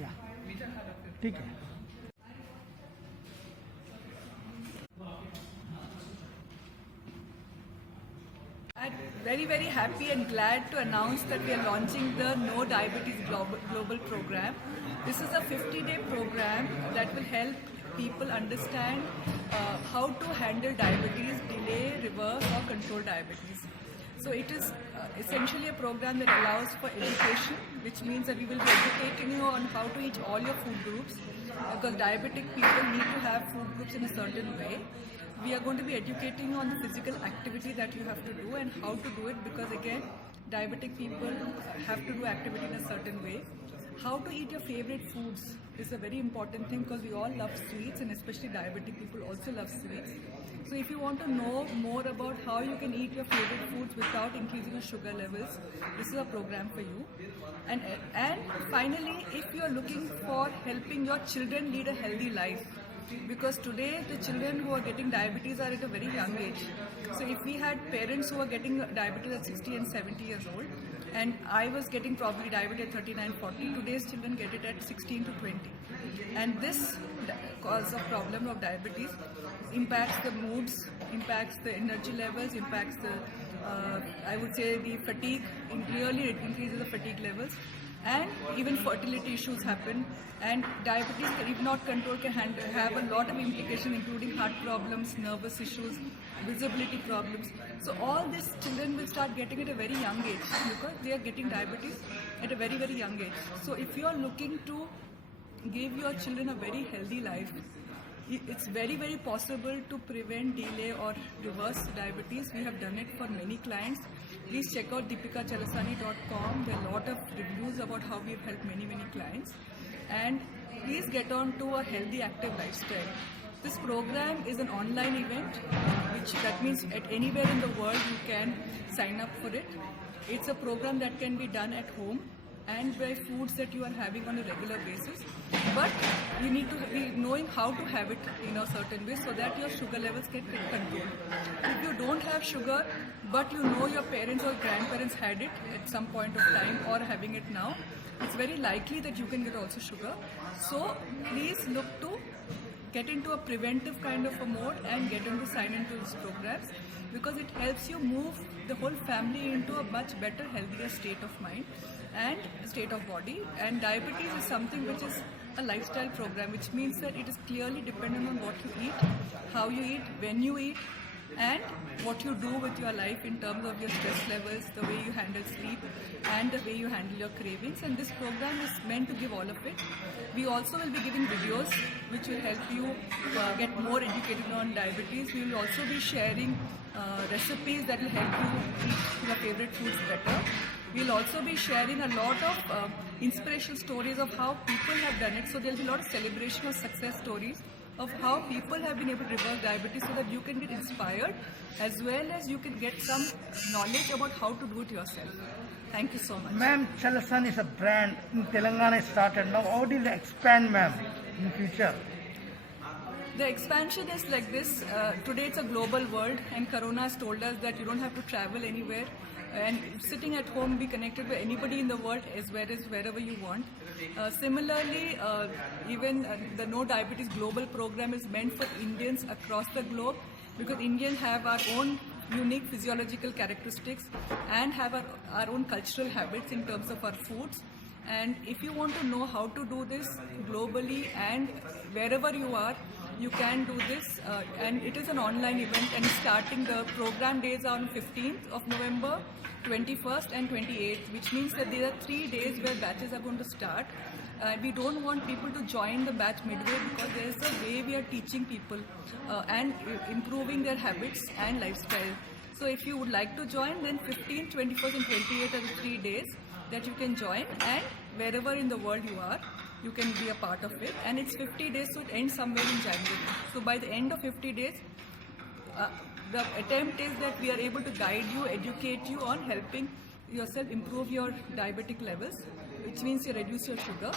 या ठीक है. I'm very happy and glad to announce that we are launching the No Diabetes Global Program. This is a 50-day program that will help people understand how to handle diabetes, delay, reverse or control diabetes. So it is essentially a program that allows for education, which means that we will be educating you on how to eat all your food groups, because diabetic people need to have food groups in a certain way. We are going to be educating you on the physical activity that you have to do and how to do it, because again, diabetic people have to do activity in a certain way. How to eat your favorite foods is a very important thing, because we all love sweets, and especially diabetic people also love sweets. So if you want to know more about how you can eat your favorite foods without increasing your sugar levels, this is a program for you. And finally, if you are looking for helping your children lead a healthy life, because today the children who are getting diabetes are at a very young age. So if we had parents who are getting diabetes at 60 and 70 years old, and I was getting probably diabetes at 39, 40, today's children get it at 16 to 20. And this cause of problem of diabetes impacts the moods, impacts the energy levels, impacts the, I would say, the fatigue, really it increases the fatigue levels. And even fertility issues happen, and diabetes, if not controlled, can have a lot of implications, including heart problems, nervous issues, visibility problems. So all these children will start getting at a very young age, because they are getting diabetes at a very young age. So if you are looking to give your children a very healthy life, it's very possible to prevent, delay or reverse diabetes. We have done it for many clients. Please check out deepikachalasani.com. There are a lot of reviews about how we have helped many clients. And please get on to a healthy, active lifestyle. This program is an online event, that means at anywhere in the world you can sign up for it. It's a program that can be done at home and by foods that you are having on a regular basis, but you need to be knowing how to have it in a certain way so that your sugar levels get controlled. If you don't have sugar, but you know your parents or grandparents had it at some point of time or having it now, it's very likely that you can get also sugar. So please look to get into a preventive kind of a mode and get into sign into these programs, because it helps you move the whole family into a much better, healthier state of mind and state of body. And diabetes is something which is a lifestyle program, which means that it is clearly dependent on what you eat, how you eat, when you eat, and what you do with your life in terms of your stress levels, the way you handle sleep, and the way you handle your cravings. And this program is meant to give all of it. We also will be giving videos which will help you get more educated on diabetes. We will also be sharing recipes that will help you eat your favorite foods better. We will also be sharing a lot of inspirational stories of how people have done it. So there will be a lot of celebration of success stories of how people have been able to reverse diabetes, so that you can get inspired as well as you can get some knowledge about how to do it yourself. Thank you so much. Ma'am, Chalasani is a brand in Telangana started. Now how do you expand, ma'am, in future? The expansion is like this. Today it's a global world, and Corona has told us that you don't have to travel anywhere, and sitting at home, be connected with anybody in the world as well as wherever you want. Similarly, even the No Diabetes Global Program is meant for Indians across the globe, because Indians have our own unique physiological characteristics and have our own cultural habits in terms of our foods. And if you want to know how to do this globally and wherever you are, you can do this, and it is an online event, and starting the program days are on 15th of November, 21st and 28th, which means that there are 3 days where batches are going to start. We don't want people to join the batch midway, because there is a way we are teaching people and improving their habits and lifestyle. So if you would like to join, then 15th, 21st and 28th are the 3 days that you can join, and wherever in the world you are, you can be a part of it. And it's 50 days, so it ends somewhere in January. So by the end of 50 days, the attempt is that we are able to guide you, educate you on helping yourself improve your diabetic levels, which means you reduce your sugar.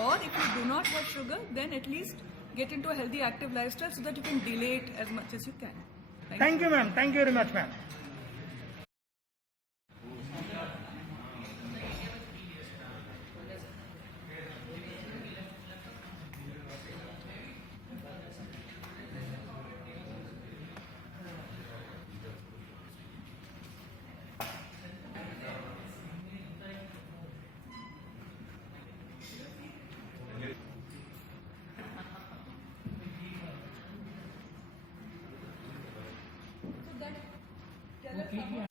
Or if you do not have sugar, then at least get into a healthy, active lifestyle so that you can delay it as much as you can. Thank you, ma'am. Thank you very much, ma'am. वो cake भी